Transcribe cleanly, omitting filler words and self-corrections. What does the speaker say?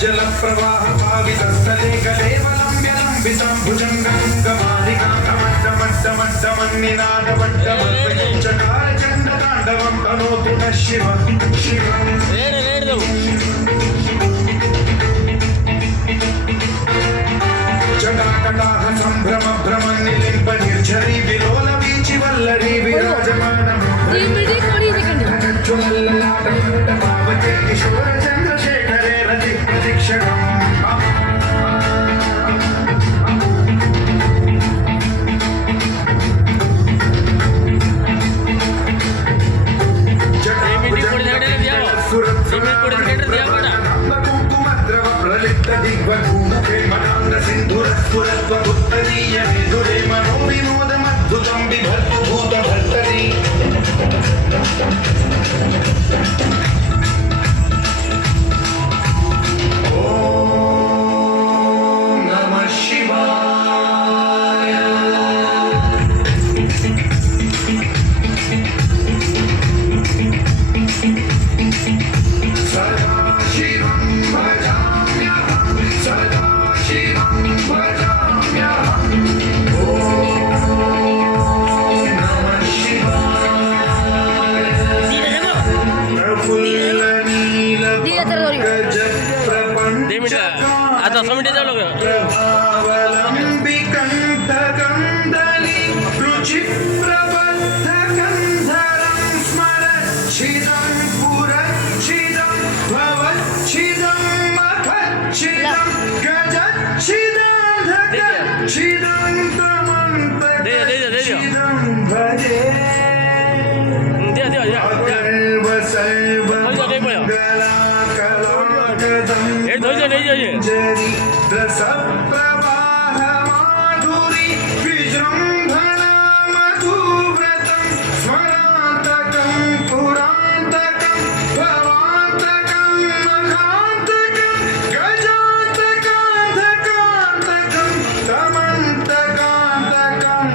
जल प्रवाह पावितस्थले कलेवलम्ब्य लम्बितां भुजङ्गङ्गमालिकामट्टमट्टमट्टमन्निनादवट्टमर्तयञ्चकार चण्डताण्डवं तनोतु नः शिव जटाकटाह सम्भ्रम भ्रमन्निलिम्ब निर्झरी विलोल वीचि वल्लरी विराजमानमोदगज्जुलल्ललाटमण्डपावते किशोर चन्द्रशेखरे रति प्रतीक्षणम् सिंधुरस्फुरत्वुत्तरीय विधुरे मनोविनोदमद्भुतं बिभर्तुभूतभर्तरी ॐ नमः शिवाय सदा शिवं भजाम्यहं सदा शिवं भजाम्यहं ॐ नमः शिवाय प्रभावलम्बिकण्ठकन्दली रुचिप्रबद्धकन्धरं स्मरच्छिदं पुरच्छिदं भवच्छिदं मखच्छिदं गजच्छिदं तमन्तकच्छिदं भजे जरी रसप्रवाहमाधुरी विजृम्भणा मधुव्रतं स्मरान्तकं पुरान्तकं भवान्तकं मखान्तकं गजान्तकान्तकान्तकं तमन्तकान्तकं